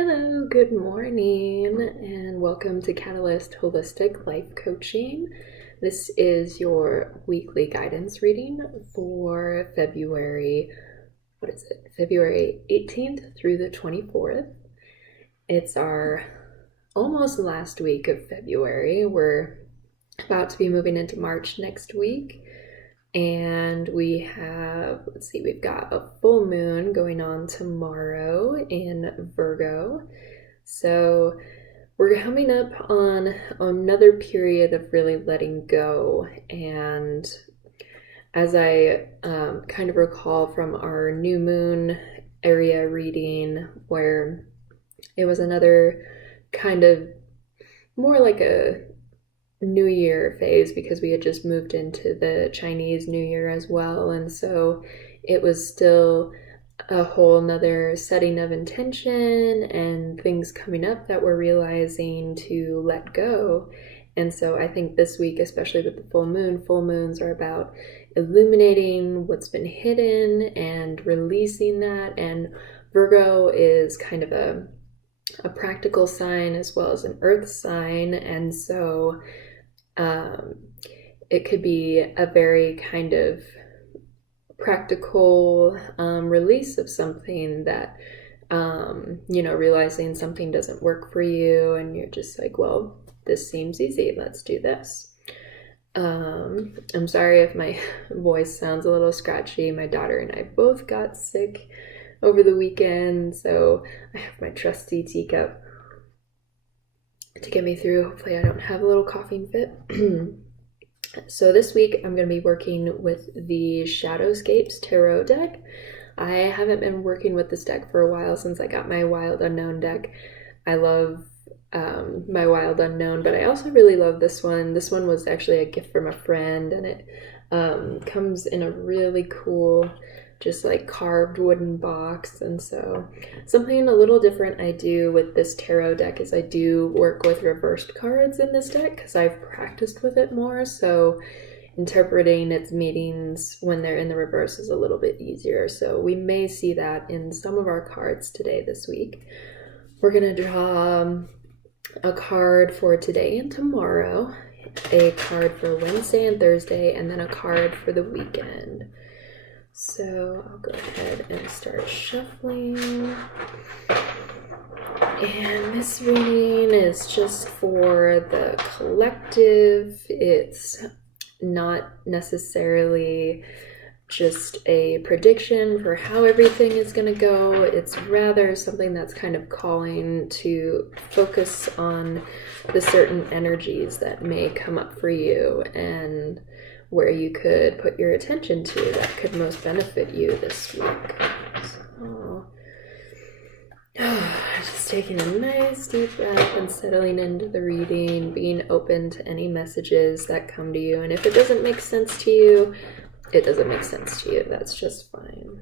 Hello, good morning, and welcome to Catalyst Holistic Life Coaching. This is your weekly guidance reading for February 18th through the 24th. It's our almost last week of February. We're about to be moving into March next week. And we've got a full moon going on tomorrow in Virgo. So we're coming up on another period of really letting go. And as I kind of recall from our new moon area reading, where it was another kind of more like a New Year phase, because we had just moved into the Chinese New Year as well, and so it was still a whole nother setting of intention and things coming up that we're realizing to let go. And so I think this week, especially with the full moons are about illuminating what's been hidden and releasing that. And Virgo is kind of a practical sign as well as an earth sign, and so it could be a very kind of practical release of something that, realizing something doesn't work for you and you're just like, well, this seems easy, let's do this. I'm sorry if my voice sounds a little scratchy. My daughter and I both got sick over the weekend, so I have my trusty teacup to get me through. Hopefully I don't have a little coughing fit. So this week I'm going to be working with the Shadowscapes Tarot deck. I haven't been working with this deck for a while, since I got my Wild Unknown deck. I love my Wild Unknown, but I also really love this one. This one was actually a gift from a friend, and it comes in a really cool, just like carved wooden box. And so something a little different I do with this tarot deck is I do work with reversed cards in this deck, because I've practiced with it more, so interpreting its meanings when they're in the reverse is a little bit easier. So we may see that in some of our cards today this week. We're going to draw a card for today and tomorrow, a card for Wednesday and Thursday, and then a card for the weekend. So I'll go ahead and start shuffling. And this reading is just for the collective. It's not necessarily just a prediction for how everything is going to go. It's rather something that's kind of calling to focus on the certain energies that may come up for you, and where you could put your attention to that could most benefit you this week. So, just taking a nice deep breath and settling into the reading, being open to any messages that come to you. And if it doesn't make sense to you, it doesn't make sense to you. That's just fine.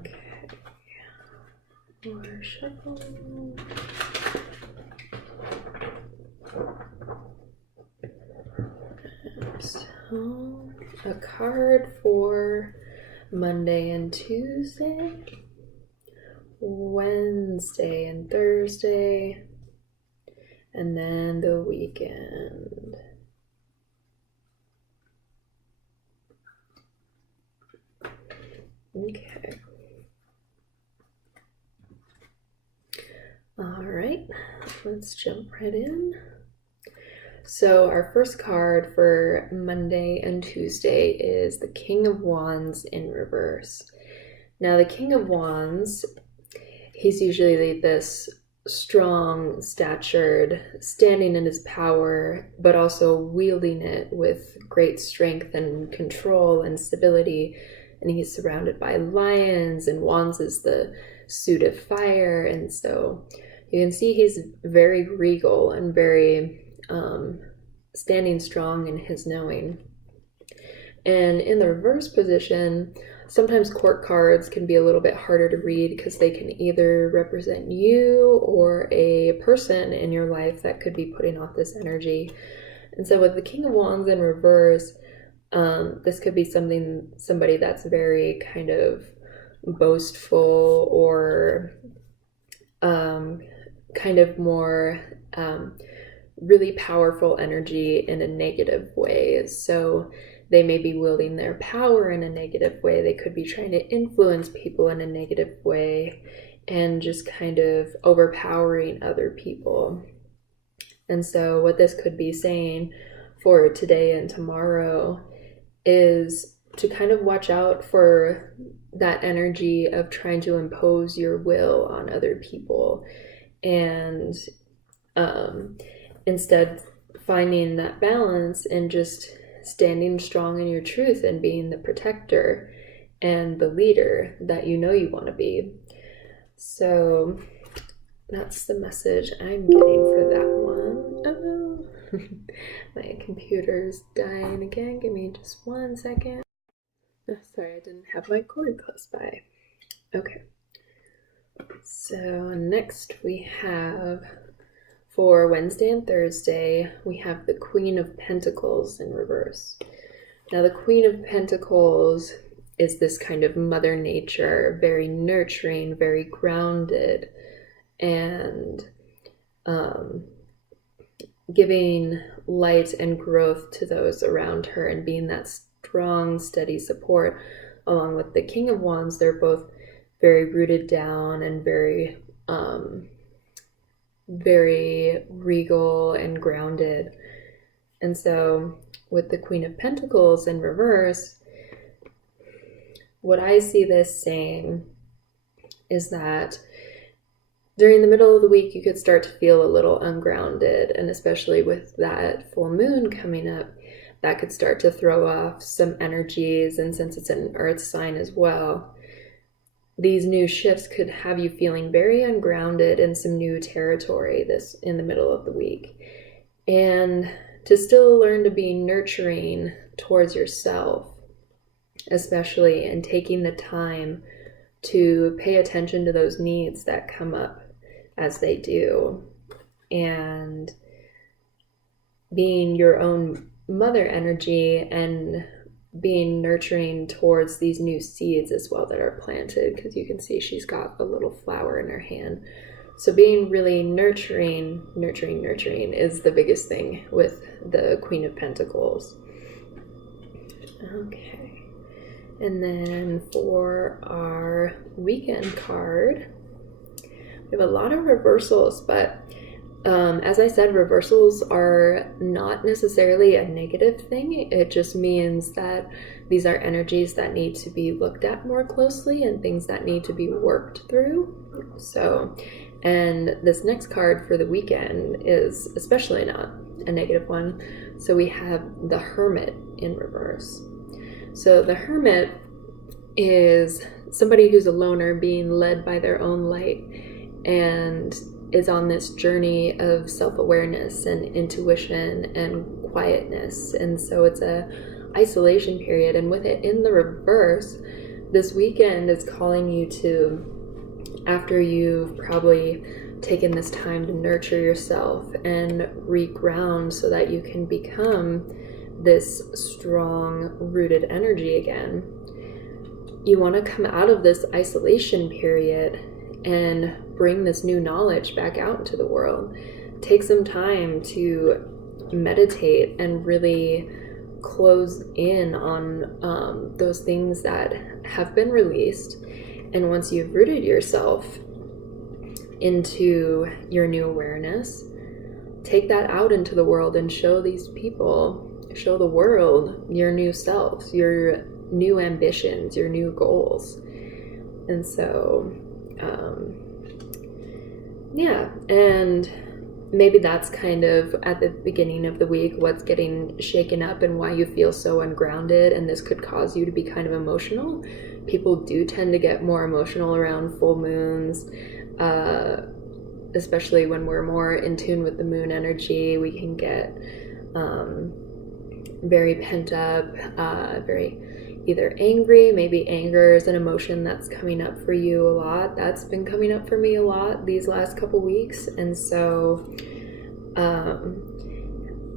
Okay. More shuffle. So, a card for Monday and Tuesday, Wednesday and Thursday, and then the weekend. Okay. All right, let's jump right in. So our first card for Monday and Tuesday is the King of Wands in reverse. Now the King of Wands, he's usually this strong, statured, standing in his power, but also wielding it with great strength and control and stability. And he's surrounded by lions, and wands is the suit of fire. And so you can see he's very regal and very standing strong in his knowing. And in the reverse position, sometimes court cards can be a little bit harder to read, because they can either represent you or a person in your life that could be putting off this energy. And so with the King of Wands in reverse, this could be somebody that's very kind of boastful or kind of more really powerful energy in a negative way. So they may be wielding their power in a negative way. They could be trying to influence people in a negative way and just kind of overpowering other people. And so what this could be saying for today and tomorrow is to kind of watch out for that energy of trying to impose your will on other people, and instead finding that balance and just standing strong in your truth and being the protector and the leader that you know you want to be. So that's the message I'm getting for that one. Oh, my computer's dying again. Give me just 1 second. Oh, sorry, I didn't have my cord close by. Okay. So next we have, for Wednesday and Thursday, we have the Queen of Pentacles in reverse. Now the Queen of Pentacles is this kind of Mother Nature, very nurturing, very grounded, and giving light and growth to those around her and being that strong, steady support. Along with the King of Wands, they're both very rooted down and very regal and grounded. And so with the Queen of Pentacles in reverse, what I see this saying is that during the middle of the week, you could start to feel a little ungrounded, and especially with that full moon coming up, that could start to throw off some energies. And since it's an earth sign as well, these new shifts could have you feeling very ungrounded in some new territory this in the middle of the week. And to still learn to be nurturing towards yourself, especially, and taking the time to pay attention to those needs that come up as they do, and being your own mother energy and being nurturing towards these new seeds as well that are planted, because you can see she's got a little flower in her hand. So being really nurturing is the biggest thing with the Queen of Pentacles. Okay. And then for our weekend card, we have a lot of reversals, but as I said, reversals are not necessarily a negative thing. It just means that these are energies that need to be looked at more closely and things that need to be worked through. So, and this next card for the weekend is especially not a negative one. So we have the Hermit in reverse. So the Hermit is somebody who's a loner being led by their own light and is on this journey of self-awareness and intuition and quietness. And so it's a isolation period. And with it in the reverse, this weekend is calling you to, after you've probably taken this time to nurture yourself and reground so that you can become this strong, rooted energy again. You want to come out of this isolation period and bring this new knowledge back out into the world. Take some time to meditate and really close in on those things that have been released. And once you've rooted yourself into your new awareness, take that out into the world and show these people, show the world your new self, your new ambitions, your new goals. And so yeah, and maybe that's kind of at the beginning of the week what's getting shaken up and why you feel so ungrounded, and this could cause you to be kind of emotional. People do tend to get more emotional around full moons, especially when we're more in tune with the moon energy. We can get very pent up, very either angry. Maybe anger is an emotion that's coming up for you a lot. That's been coming up for me a lot these last couple weeks. And so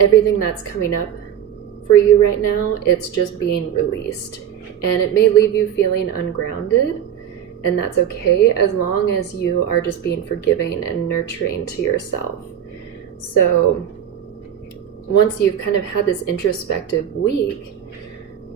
everything that's coming up for you right now, it's just being released. And it may leave you feeling ungrounded, And that's okay as long as you are just being forgiving and nurturing to yourself. So once you've kind of had this introspective week,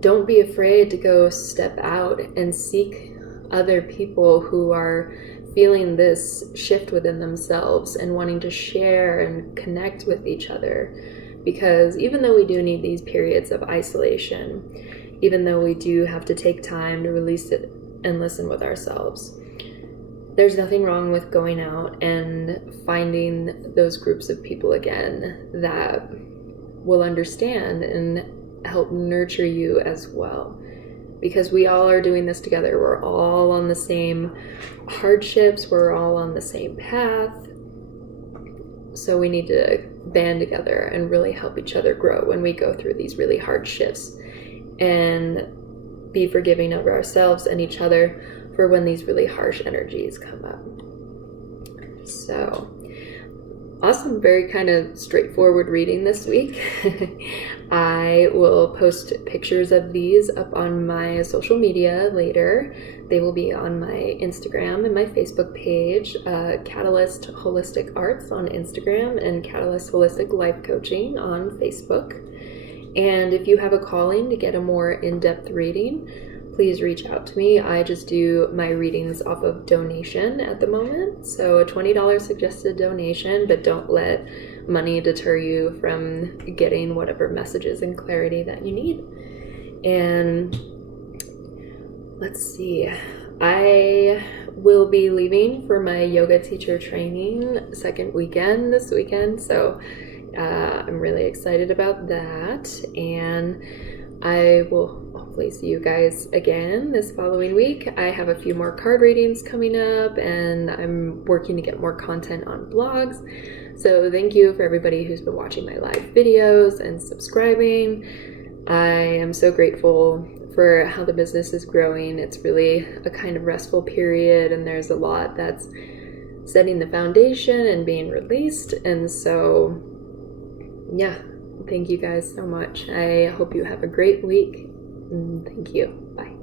don't be afraid to go step out and seek other people who are feeling this shift within themselves and wanting to share and connect with each other. Because even though we do need these periods of isolation, even though we do have to take time to release it and listen with ourselves, there's nothing wrong with going out and finding those groups of people again that will understand and help nurture you as well. Because we all are doing this together. We're all on the same hardships. We're all on the same path. So we need to band together and really help each other grow when we go through these really hard shifts, and be forgiving of ourselves and each other for when these really harsh energies come up. So awesome, very kind of straightforward reading this week. I will post pictures of these up on my social media later. They will be on my Instagram and my Facebook page, katalystholisticarts on Instagram and Catalyst Holistic Life Coaching on Facebook. And if you have a calling to get a more in-depth reading, please reach out to me. I just do my readings off of donation at the moment. So a $20 suggested donation, but don't let money deter you from getting whatever messages and clarity that you need. And let's see, I will be leaving for my yoga teacher training second weekend this weekend. So I'm really excited about that. And I will hopefully see you guys again this following week. I have a few more card readings coming up, and I'm working to get more content on blogs. So thank you for everybody who's been watching my live videos and subscribing. I am so grateful for how the business is growing. It's really a kind of restful period, and there's a lot that's setting the foundation and being released. And so, yeah, thank you guys so much. I hope you have a great week. Thank you. Bye.